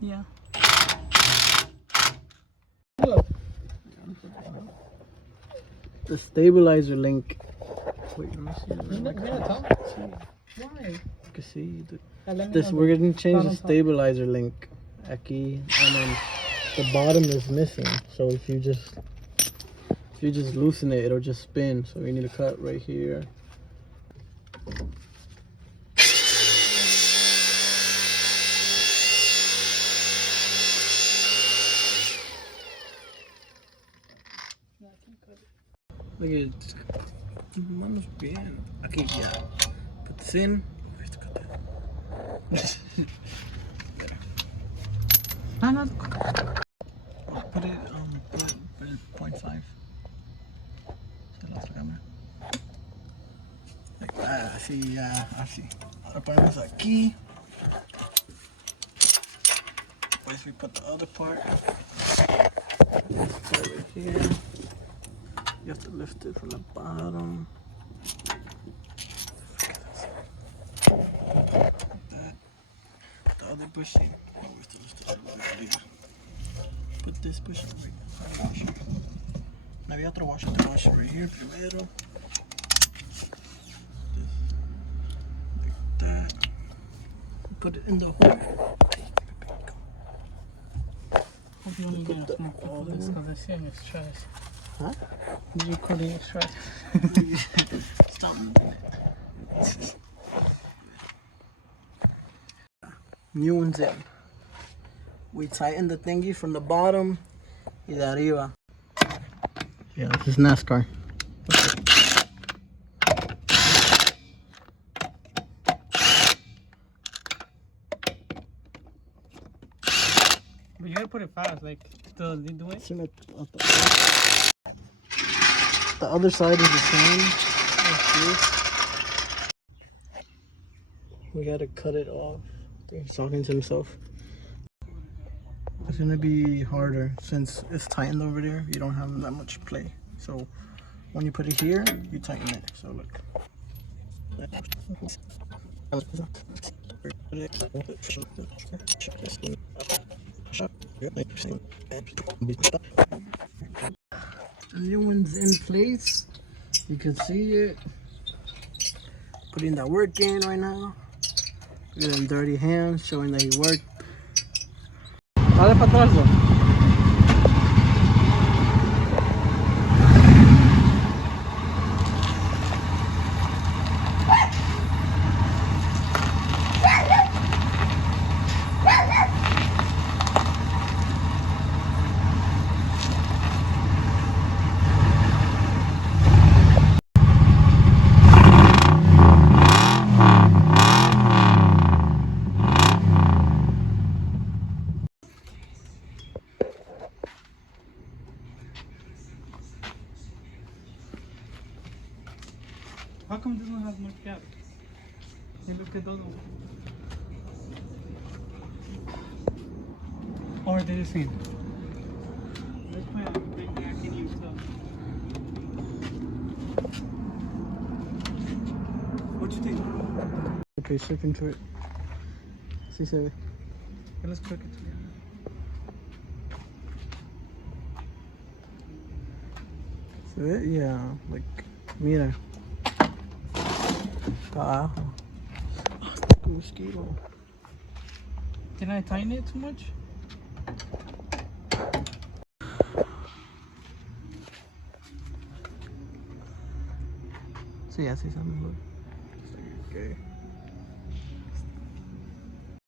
Yeah. The stabilizer link. Wait, let me see. Why? You can see Let me this. We're gonna change the stabilizer link, Aki, and then the bottom is missing. So if you just loosen it, it'll just spin. So we need to cut right here. Look at it. Manos bien. Aquí ya. Put this in. Put it put it 0.5. Se la otra cámara. Like that. Así ya, así. Ahora ponemos aquí. Pues we put the other part. This part right here. You have to lift it from the bottom. Like that. The other bushing. Oh, we have to lift it a little bit. Put this bushing right here. Now we have to wash the washer right here primero. Like that. Put it in the hole. Hope you only get a small clip of this because I see it's trash. Huh? You're recording it's trash. Stop moving it. New one's in. We tighten the thingy from the bottom y de arriba. Yeah, this is NASCAR. But you gotta put it fast, like the way. The other side is the same. We gotta cut it off. I think he's talking to himself. It's gonna be harder since it's tightened over there. You don't have that much play. So when you put it here, you tighten it. So look. The new one's in place. You can see it. Putting that work in right now. Look at them dirty hands showing that he worked. Dale para atrás, though. How come this one has much gap? You look at those ones. Or they're the same. Let's put a big gap in you too. What you think? Okay, stick into it. See, se ve. Okay, let's cook it together. Se ve? Yeah, like, mira. Está abajo. Un mosquito. Did I tighten it too much? Sí, así se me. Okay.